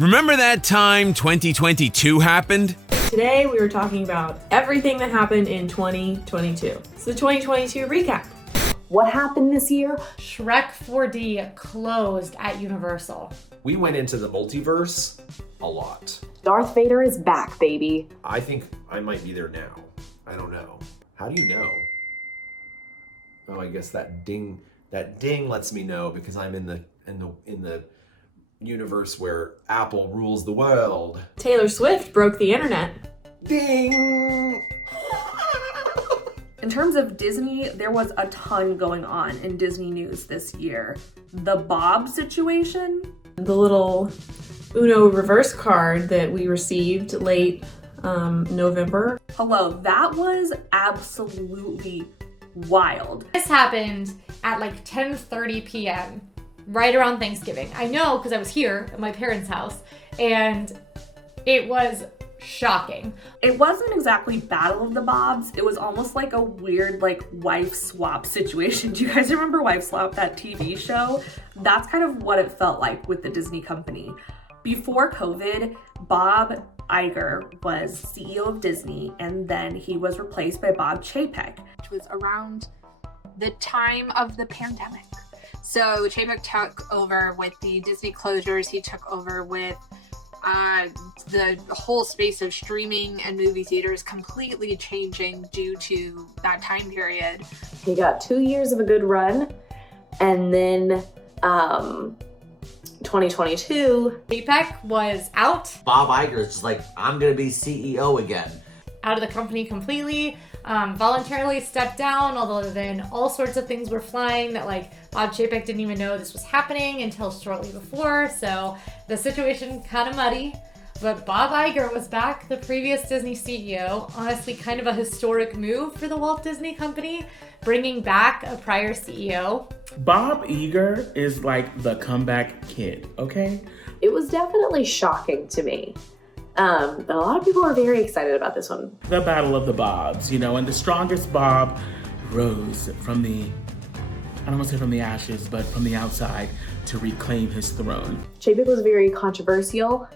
Remember that time 2022 happened? Today we were talking about everything that happened in 2022. It's the 2022 recap. What happened this year? Shrek 4D closed at Universal. We went into the multiverse a lot. Darth Vader is back, baby. I think I might be there now. I don't know. How do you know? Oh, I guess that ding lets me know because I'm in the universe where Apple rules the world. Taylor Swift broke the internet. Ding! In terms of Disney, there was a ton going on in Disney news this year. The Bob situation. The little Uno reverse card that we received late November. Hello, that was absolutely wild. This happened at like 10:30 p.m. right around Thanksgiving. I know because I was here at my parents' house and it was shocking. It wasn't exactly Battle of the Bobs. It was almost like a weird wife swap situation. Do you guys remember Wife Swap, that TV show? That's kind of what it felt like with the Disney company. Before COVID, Bob Iger was CEO of Disney and then he was replaced by Bob Chapek. Which was around the time of the pandemic. So Chapek took over with the Disney closures. He took over with the whole space of streaming and movie theaters completely changing due to that time period. He got 2 years of a good run, and then 2022. Chapek was out. Bob Iger is just like, I'm gonna be CEO again. Out of the company completely, voluntarily stepped down, although then all sorts of things were flying that Bob Chapek didn't even know this was happening until shortly before, so the situation kind of muddy. But Bob Iger was back, the previous Disney CEO. Honestly, kind of a historic move for the Walt Disney Company, bringing back a prior CEO. Bob Iger is like the comeback kid, okay? It was definitely shocking to me. But a lot of people are very excited about this one. The Battle of the Bobs, and the strongest Bob rose from the, I don't want to say from the ashes, but from the outside to reclaim his throne. Chapek was a very controversial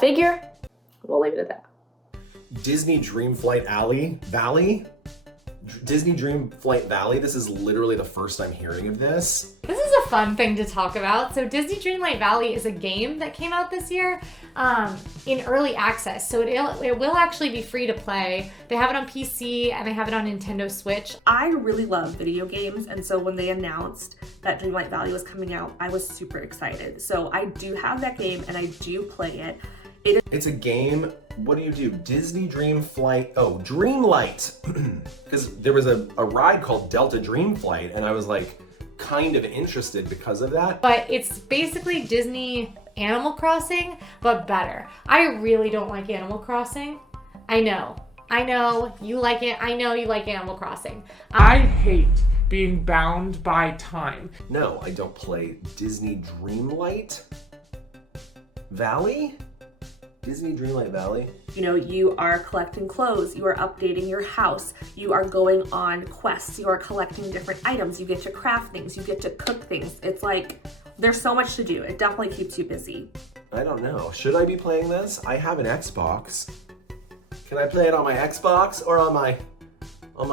figure. We'll leave it at that. Disney Dreamflight Valley? Disney Dreamflight Valley? This is literally the first I'm hearing of this. This is a fun thing to talk about. So Disney Dreamlight Valley is a game that came out this year in early access. So it will actually be free to play. They have it on PC and they have it on Nintendo Switch. I really love video games, and so when they announced that Dreamlight Valley was coming out, I was super excited. So I do have that game and I do play it. It's a game. What do? Disney Dreamflight. Oh, Dreamlight. Because there was a ride called Delta Dreamflight, and I was kind of interested because of that. But it's basically Disney Animal Crossing, but better. I really don't like Animal Crossing. I know you like it. I know you like Animal Crossing. I hate being bound by time. No, I don't play Disney Dreamlight Valley. Disney Dreamlight Valley. You are collecting clothes, you are updating your house, you are going on quests, you are collecting different items, you get to craft things, you get to cook things. It's there's so much to do. It definitely keeps you busy. I don't know. Should I be playing this? I have an Xbox. Can I play it on my Xbox or on my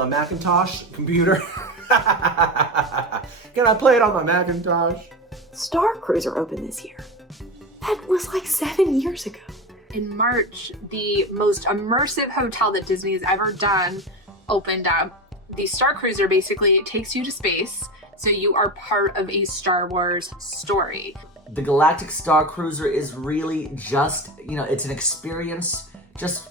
Macintosh computer? Can I play it on my Macintosh? Starcruiser opened this year. That was 7 years ago. In March, the most immersive hotel that Disney has ever done opened up. The Starcruiser basically takes you to space, so you are part of a Star Wars story. The Galactic Starcruiser is really just, it's an experience just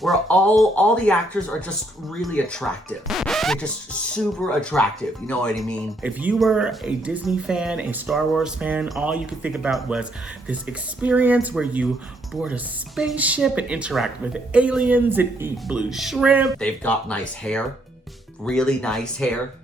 where all the actors are just really attractive. They're just super attractive, you know what I mean? If you were a Disney fan, a Star Wars fan, all you could think about was this experience where you board a spaceship and interact with aliens and eat blue shrimp. They've got nice hair, really nice hair.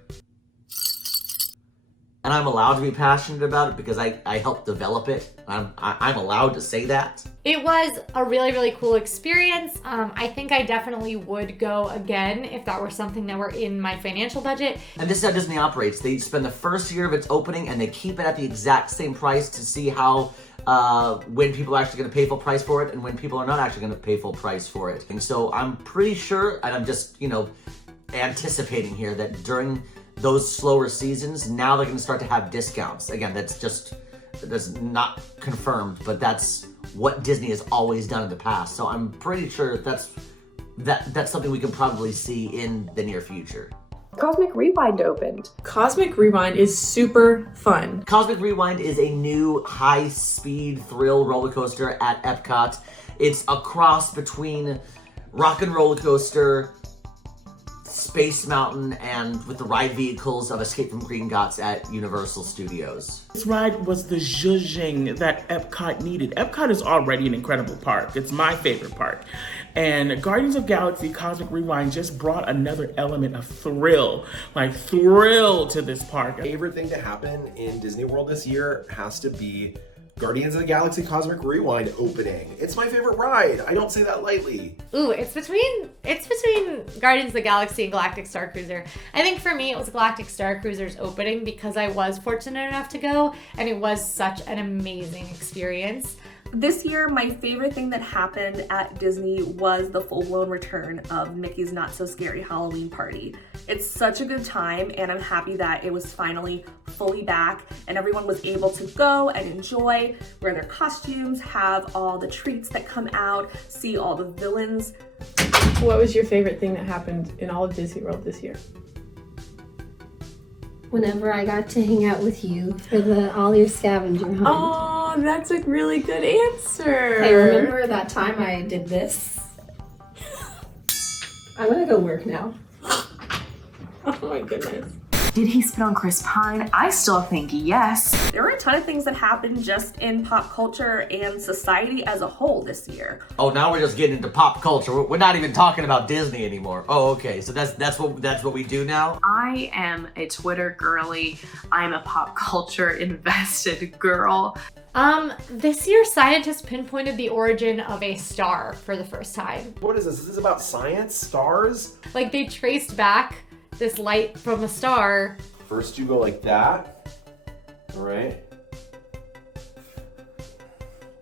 And I'm allowed to be passionate about it because I helped develop it. I'm allowed to say that. It was a really, really cool experience. I think I definitely would go again if that were something that were in my financial budget. And this is how Disney operates. They spend the first year of its opening and they keep it at the exact same price to see how when people are actually going to pay full price for it and when people are not actually going to pay full price for it. And so I'm pretty sure, and I'm just, anticipating here that during those slower seasons, now they're going to start to have discounts. Again, that's not confirmed, but that's what Disney has always done in the past. So I'm pretty sure that's something we can probably see in the near future. Cosmic Rewind opened. Cosmic Rewind is super fun. Cosmic Rewind is a new high-speed thrill roller coaster at Epcot. It's a cross between Rock and Roller Coaster, Space Mountain, and with the ride vehicles of Escape from Gringotts at Universal Studios. This ride was the zhuzhing that Epcot needed. Epcot is already an incredible park. It's my favorite park. And Guardians of Galaxy Cosmic Rewind just brought another element of thrill to this park. Favorite thing to happen in Disney World this year has to be Guardians of the Galaxy Cosmic Rewind opening. It's my favorite ride. I don't say that lightly. Ooh, it's between Guardians of the Galaxy and Galactic Starcruiser. I think for me it was Galactic Starcruiser's opening because I was fortunate enough to go and it was such an amazing experience. This year, my favorite thing that happened at Disney was the full-blown return of Mickey's Not So Scary Halloween Party. It's such a good time, and I'm happy that it was finally fully back and everyone was able to go and enjoy, wear their costumes, have all the treats that come out, see all the villains. What was your favorite thing that happened in all of Disney World this year? Whenever I got to hang out with you for the AllEars scavenger hunt. Oh, that's a really good answer. Hey, remember that time I did this? I'm gonna go work now. Oh my goodness. Did he spit on Chris Pine? I still think yes. There were a ton of things that happened just in pop culture and society as a whole this year. Oh, now we're just getting into pop culture. We're not even talking about Disney anymore. Oh, okay. So that's what we do now? I am a Twitter girly. I'm a pop culture invested girl. This year scientists pinpointed the origin of a star for the first time. What is this? Is this about science? Stars? Like they traced back this light from a star. First you go like that. All right.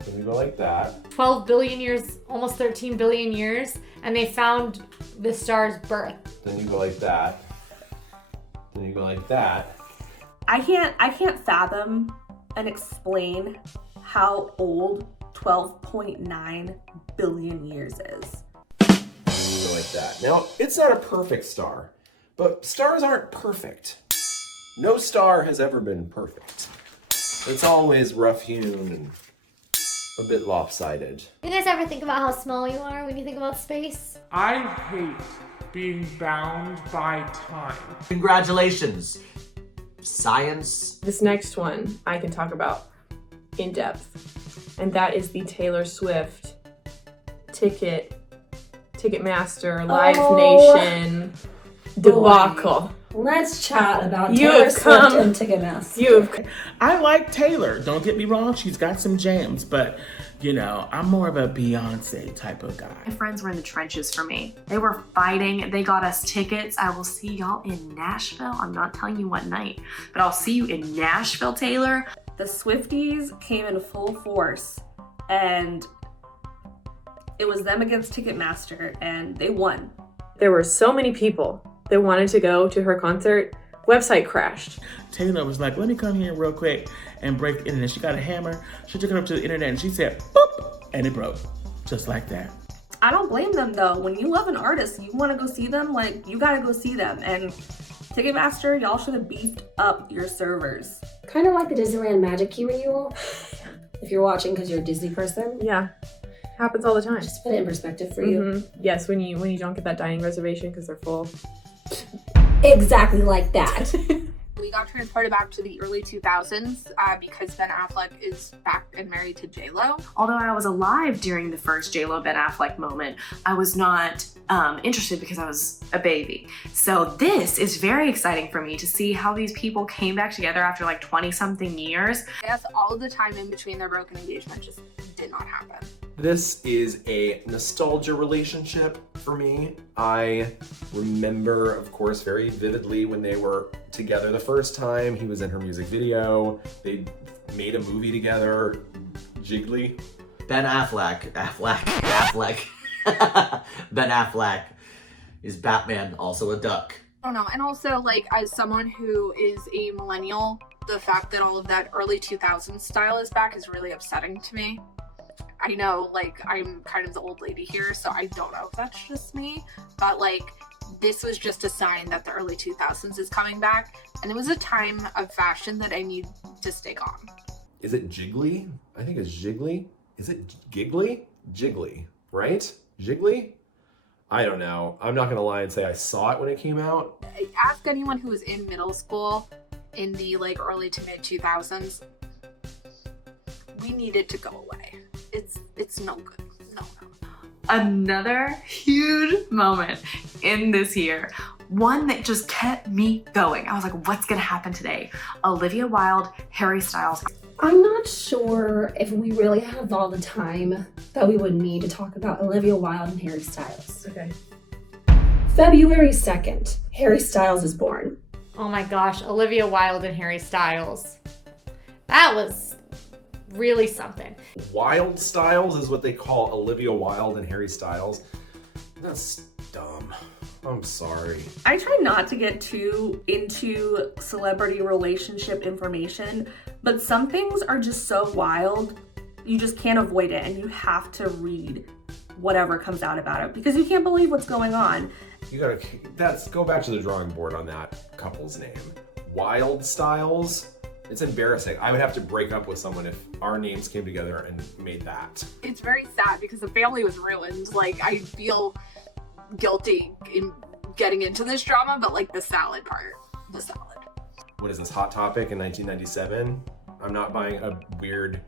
Then you go like that. 12 billion years, almost 13 billion years, and they found the star's birth. Then you go like that. Then you go like that. I can't fathom and explain how old 12.9 billion years is. And you go like that. Now, it's not a perfect star, but stars aren't perfect. No star has ever been perfect. It's always rough-hewn and a bit lopsided. You guys ever think about how small you are when you think about space? I hate being bound by time. Congratulations. Science. This next one I can talk about in depth, and that is the Taylor Swift Ticketmaster Live Nation debacle. Let's chat about Taylor Swift and Ticketmaster. I like Taylor, don't get me wrong, she's got some jams, but I'm more of a Beyonce type of guy. My friends were in the trenches for me. They were fighting. They got us tickets. I will see y'all in Nashville. I'm not telling you what night, but I'll see you in Nashville, Taylor. The Swifties came in full force, and it was them against Ticketmaster, and they won. There were so many people that wanted to go to her concert. Website crashed. Taylor was like, let me come here real quick and break the internet. She got a hammer, she took it up to the internet and she said, boop, and it broke. Just like that. I don't blame them though. When you love an artist, you want to go see them, you gotta go see them. And Ticketmaster, y'all should have beefed up your servers. Kind of like the Disneyland Magic Key renewal. If you're watching because you're a Disney person. Yeah. Happens all the time. Just put it in perspective for you. Yes, when you don't get that dining reservation because they're full. Exactly like that. We got transported back to the early 2000s because Ben Affleck is back and married to J-Lo. Although I was alive during the first J-Lo Ben Affleck moment, I was not interested because I was a baby. So this is very exciting for me to see how these people came back together after 20-something years. Yes, all of the time in between their broken engagement just did not happen. This is a nostalgia relationship for me. I remember, of course, very vividly when they were together the first time. He was in her music video. They made a movie together. Jiggly? Ben Affleck. Ben Affleck is Batman, also a duck. I don't know. And also, like, as someone who is a millennial, the fact that all of that early 2000s style is back is really upsetting to me. I know, like, I'm kind of the old lady here, so I don't know if that's just me, but, like, this was just a sign that the early 2000s is coming back, and it was a time of fashion that I need to stick on. Is it Jiggly? I think it's Jiggly. Is it Giggly? Jiggly, right? Jiggly? I don't know. I'm not gonna lie and say I saw it when it came out. Ask anyone who was in middle school in the, like, early to mid 2000s. We need it to go away. It's no good. No. Another huge moment in this year. One that just kept me going. I was like, what's gonna happen today? Olivia Wilde, Harry Styles. I'm not sure if we really have all the time that we would need to talk about Olivia Wilde and Harry Styles. Okay. February 2nd, Harry Styles is born. Oh my gosh, Olivia Wilde and Harry Styles. That was really something. Wild Styles is what they call Olivia Wilde and Harry Styles. That's dumb. I'm sorry. I try not to get too into celebrity relationship information, but some things are just so wild, you just can't avoid it, and you have to read whatever comes out about it because you can't believe what's going on. You gotta, go back to the drawing board on that couple's name. Wild Styles? It's embarrassing. I would have to break up with someone if our names came together and made that. It's very sad because the family was ruined. Like, I feel guilty in getting into this drama, but, like, the salad part. The salad. What is this, Hot Topic in 1997? I'm not buying a weird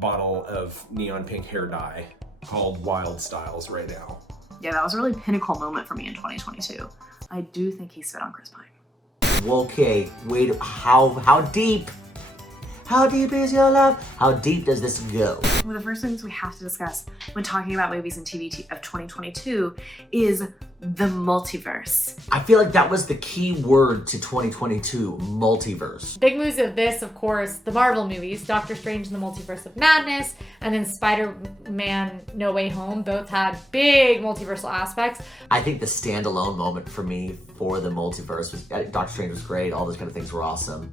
bottle of neon pink hair dye called Wild Styles right now. Yeah, that was a really pinnacle moment for me in 2022. I do think he spit on Chris Pine. Okay, wait, how deep? How deep is your love? How deep does this go? One of the first things we have to discuss when talking about movies and TV of 2022 is the multiverse. I feel like that was the key word to 2022, multiverse. Big moves of this, of course, the Marvel movies, Doctor Strange and the Multiverse of Madness, and then Spider-Man No Way Home, both had big multiversal aspects. I think the standalone moment for me for the multiverse was, Doctor Strange was great, all those kind of things were awesome.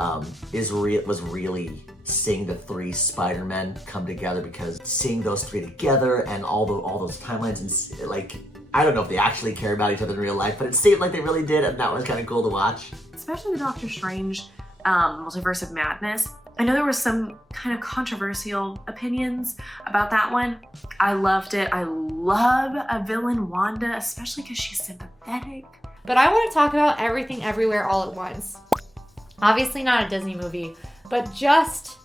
Was really seeing the three Spider-Men come together, because seeing those three together and all those timelines, and like, I don't know if they actually care about each other in real life, but it seemed like they really did, and that was kind of cool to watch. Especially the Doctor Strange Multiverse of Madness. I know there were some kind of controversial opinions about that one. I loved it. I love a villain Wanda, especially because she's sympathetic. But I want to talk about Everything Everywhere All at Once. Obviously not a Disney movie, but just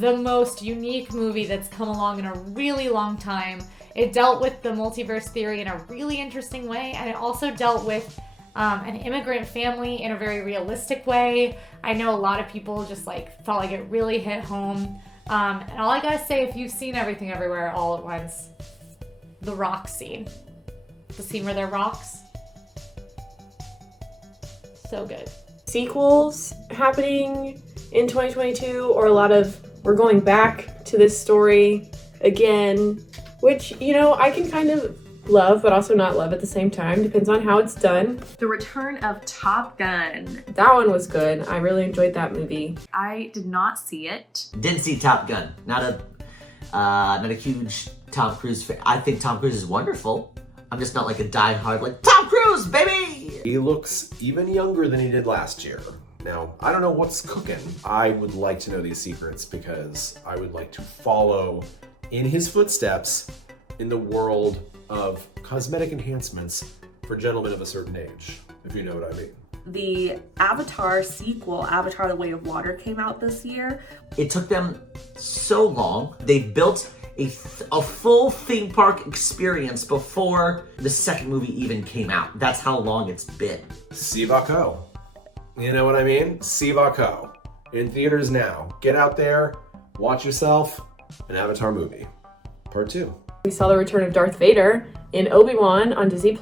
the most unique movie that's come along in a really long time. It dealt with the multiverse theory in a really interesting way, and it also dealt with an immigrant family in a very realistic way. I know a lot of people just like felt like it really hit home. And all I gotta say, if you've seen Everything Everywhere All at Once, the rock scene. The scene where they're rocks. So good. Sequels happening in 2022, or a lot of we're going back to this story again, which, you know, I can kind of love but also not love at the same time. Depends on how it's done. The Return of Top Gun. That one was good. I really enjoyed that movie. I did not see it. Didn't see Top Gun. Not a huge Tom Cruise fan. I think Tom Cruise is wonderful. I'm just not like a diehard like Tom Cruise, baby! He looks even younger than he did last year. Now, I don't know what's cooking. I would like to know these secrets because I would like to follow in his footsteps in the world of cosmetic enhancements for gentlemen of a certain age, if you know what I mean. The Avatar sequel, Avatar: The Way of Water, came out this year. It took them so long. They built a full theme park experience before the second movie even came out. That's how long it's been. Sivako. You know what I mean? Sivako. In theaters now. Get out there, watch yourself an Avatar movie. Part 2. We saw the return of Darth Vader in Obi-Wan on Disney+.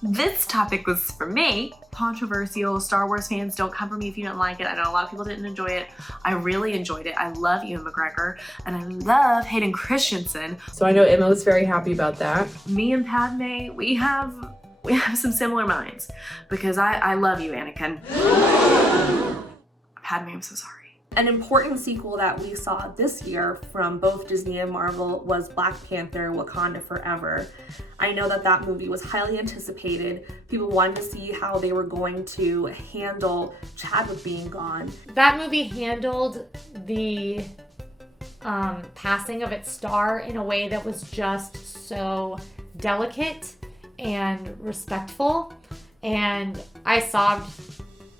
This topic was for me. Controversial. Star Wars fans, don't come for me if you don't like it. I know a lot of people didn't enjoy it. I really enjoyed it. I love Ewan McGregor and I love Hayden Christensen. So I know Emma was very happy about that. Me and Padme, we have some similar minds because I love you, Anakin. Padme, I'm so sorry. An important sequel that we saw this year from both Disney and Marvel was Black Panther: Wakanda Forever. I know that movie was highly anticipated. People wanted to see how they were going to handle Chadwick being gone. That movie handled the passing of its star in a way that was just so delicate and respectful, and I sobbed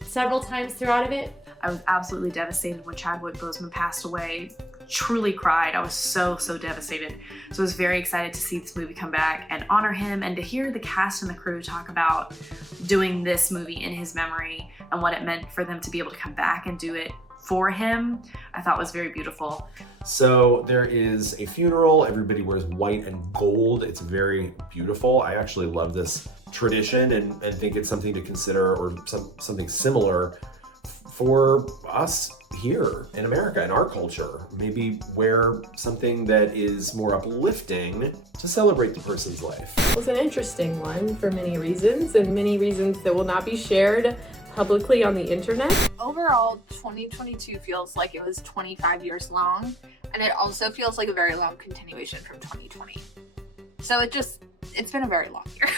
several times throughout it. I was absolutely devastated when Chadwick Boseman passed away. Truly cried. I was so devastated. So I was very excited to see this movie come back and honor him, and to hear the cast and the crew talk about doing this movie in his memory and what it meant for them to be able to come back and do it for him, I thought was very beautiful. So there is a funeral. Everybody wears white and gold. It's very beautiful. I actually love this tradition and think it's something to consider, or something similar for us here in America, in our culture. Maybe wear something that is more uplifting to celebrate the person's life. It was an interesting one for many reasons, and many reasons that will not be shared publicly on the internet. Overall, 2022 feels like it was 25 years long, and it also feels like a very long continuation from 2020. So it's been a very long year.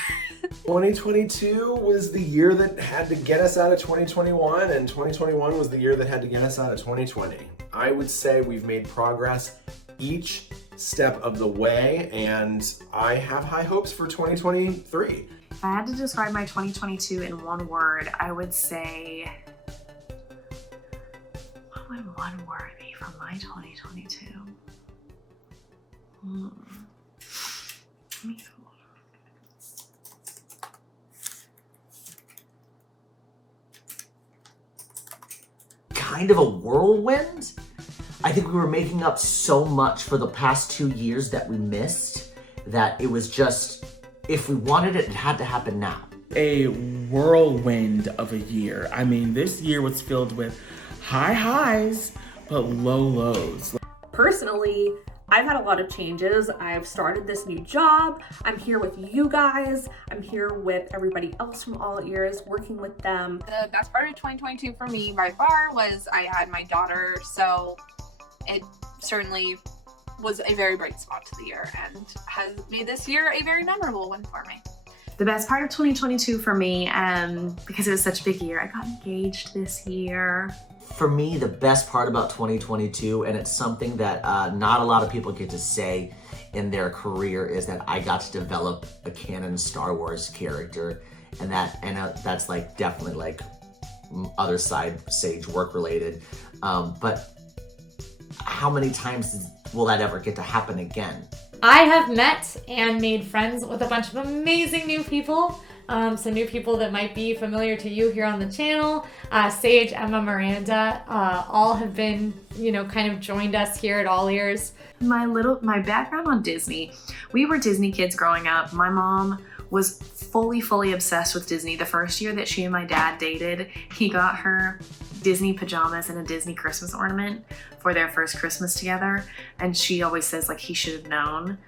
2022 was the year that had to get us out of 2021, and 2021 was the year that had to get us out of 2020. I would say we've made progress each step of the way, and I have high hopes for 2023. If I had to describe my 2022 in one word, I would say, what would one word be from my 2022? Let me go. Kind of a whirlwind. I think we were making up so much for the past 2 years that we missed, that it was just, if we wanted it, it had to happen now. A whirlwind of a year. I mean, this year was filled with high highs, but low lows. Personally, I've had a lot of changes. I've started this new job. I'm here with you guys. I'm here with everybody else from All Ears, working with them. The best part of 2022 for me by far was I had my daughter, so it certainly was a very bright spot to the year and has made this year a very memorable one for me. The best part of 2022 for me, because it was such a big year, I got engaged this year. For me, the best part about 2022, and it's something that not a lot of people get to say in their career, is that I got to develop a canon Star Wars character, and that's like definitely like other side Sage work related. But how many times will that ever get to happen again? I have met and made friends with a bunch of amazing new people. Some new people that might be familiar to you here on the channel. Sage, Emma, Miranda, all have been, kind of joined us here at All Ears. My background on Disney. We were Disney kids growing up. My mom was fully obsessed with Disney. The first year that she and my dad dated, he got her Disney pajamas and a Disney Christmas ornament for their first Christmas together. And she always says, like, he should have known.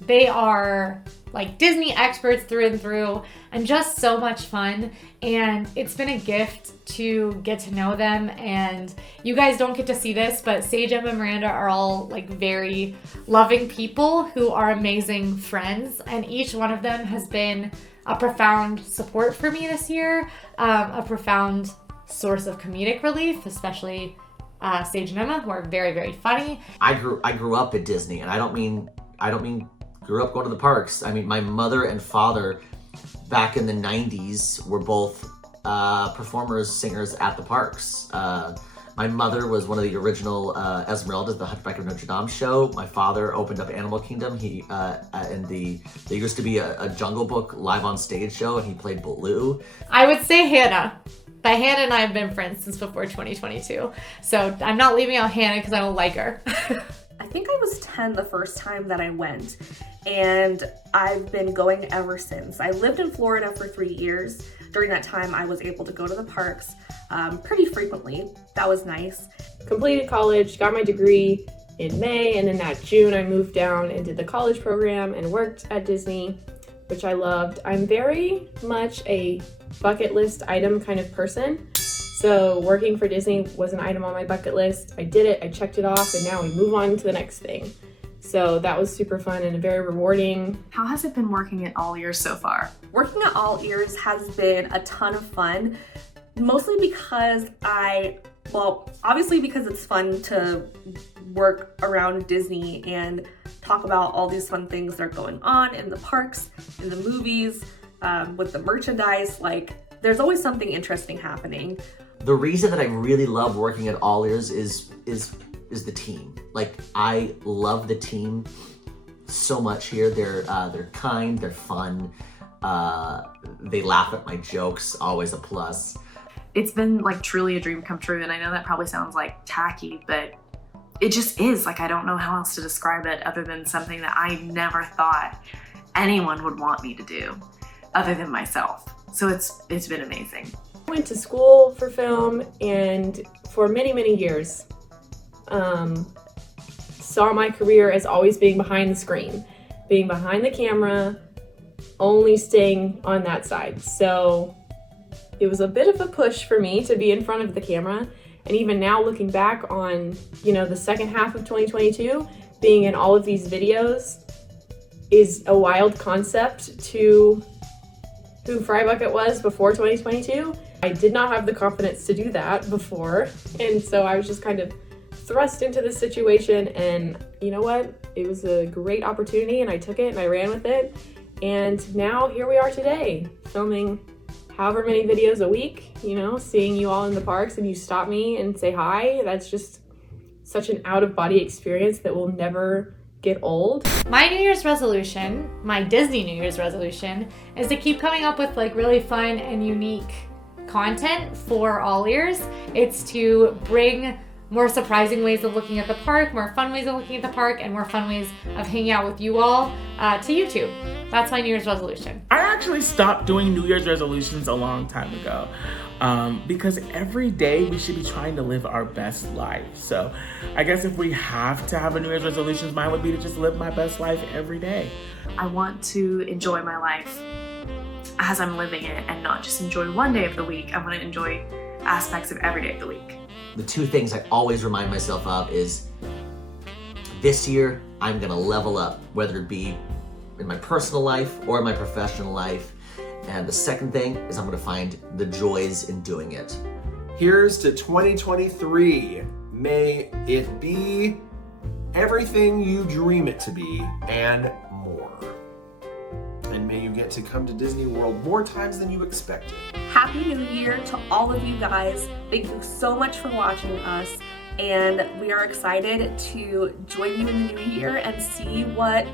They are like Disney experts through and through, and just so much fun. And it's been a gift to get to know them. And you guys don't get to see this, but Sage, Emma, and Miranda are all like very loving people who are amazing friends. And each one of them has been a profound support for me this year, a profound source of comedic relief, especially Sage and Emma, who are very funny. I grew up at Disney, and I don't mean grew up going to the parks. I mean, my mother and father back in the 90s were both performers, singers at the parks. My mother was one of the original Esmeralda, the Hunchback of Notre Dame show. My father opened up Animal Kingdom. There used to be a Jungle Book live on stage show, and he played Baloo. I would say Hannah. But Hannah and I have been friends since before 2022. So I'm not leaving out Hannah because I don't like her. I think I was 10 the first time that I went, and I've been going ever since. I lived in Florida for 3 years. During that time, I was able to go to the parks pretty frequently. That was nice. Completed college, got my degree in May, and in that June I moved down and did the college program and worked at Disney, which I loved. I'm very much a bucket list item kind of person. So working for Disney was an item on my bucket list. I did it, I checked it off, and now we move on to the next thing. So that was super fun and very rewarding. How has it been working at AllEars so far? Working at AllEars has been a ton of fun, mostly because obviously because it's fun to work around Disney and talk about all these fun things that are going on in the parks, in the movies, with the merchandise. Like, there's always something interesting happening. The reason that I really love working at AllEars is the team. Like, I love the team so much here. They're kind, they're fun. They laugh at my jokes, always a plus. It's been like truly a dream come true, and I know that probably sounds like tacky, but it just is. Like, I don't know how else to describe it other than something that I never thought anyone would want me to do other than myself. So it's been amazing. I went to school for film, and for many, many years, saw my career as always being behind the screen, being behind the camera, only staying on that side. So it was a bit of a push for me to be in front of the camera. And even now, looking back on, the second half of 2022, being in all of these videos is a wild concept to who Frybucket was before 2022. I did not have the confidence to do that before. And so I was just kind of thrust into this situation, and you know what? It was a great opportunity, and I took it and I ran with it. And now here we are today, filming however many videos a week, seeing you all in the parks and you stop me and say hi. That's just such an out-of-body experience that will never get old. My New Year's resolution, my Disney New Year's resolution, is to keep coming up with like really fun and unique content for AllEars. It's to bring more surprising ways of looking at the park, more fun ways of looking at the park, and more fun ways of hanging out with you all to YouTube. That's my New Year's resolution. I actually stopped doing New Year's resolutions a long time ago because every day we should be trying to live our best life. So I guess if we have to have a New Year's resolution, mine would be to just live my best life every day. I want to enjoy my life as I'm living it and not just enjoy one day of the week. I want to enjoy aspects of every day of the week. The two things I always remind myself of is this year I'm gonna level up, whether it be in my personal life or my professional life. And the second thing is I'm gonna find the joys in doing it. Here's to 2023. May it be everything you dream it to be and more. And may you get to come to Disney World more times than you expected. Happy New Year to all of you guys. Thank you so much for watching us. And we are excited to join you in the new year and see what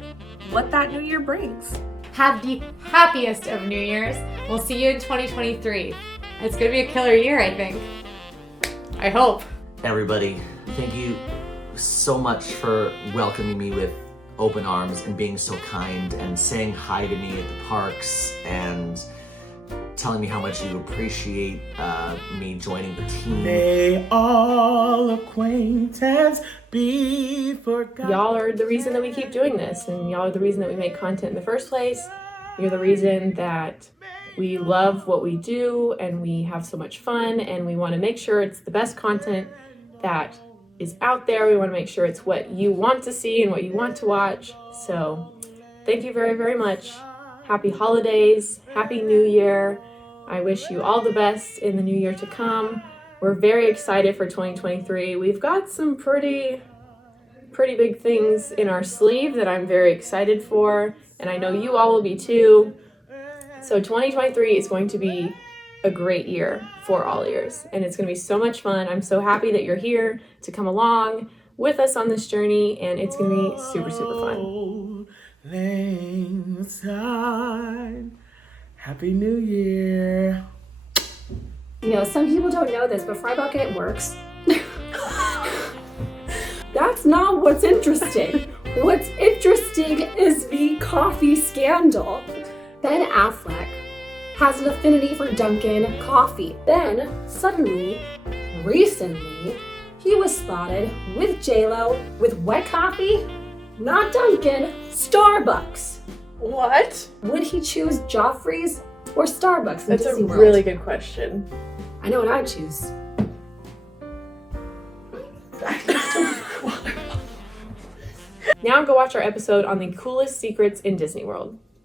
that new year brings. Have the happiest of New Year's. We'll see you in 2023. It's gonna be a killer year, I think. I hope. Everybody, thank you so much for welcoming me with open arms and being so kind and saying hi to me at the parks and telling me how much you appreciate me joining the team. May all acquaintance be forgotten. Y'all are the reason that we keep doing this, and y'all are the reason that we make content in the first place. You're the reason that we love what we do and we have so much fun, and we want to make sure it's the best content that is out there. We want to make sure it's what you want to see and what you want to watch. So thank you very, very much. Happy holidays, happy new year. I wish you all the best in the new year to come. We're very excited for 2023. We've got some pretty big things in our sleeve that I'm very excited for, and I know you all will be too. So 2023 is going to be a great year for AllEars, and it's going to be so much fun. I'm so happy that you're here to come along with us on this journey, and it's going to be super, super fun. Happy New Year. Some people don't know this, but Frybucket works. That's not what's interesting. What's interesting is the coffee scandal. Ben Affleck has an affinity for Dunkin' coffee. Then, suddenly, recently, he was spotted with J-Lo with wet coffee, not Dunkin', Starbucks. What? Would he choose Joffrey's or Starbucks in That's Disney a World? really good question. I know what I'd choose. Now go watch our episode on the coolest secrets in Disney World.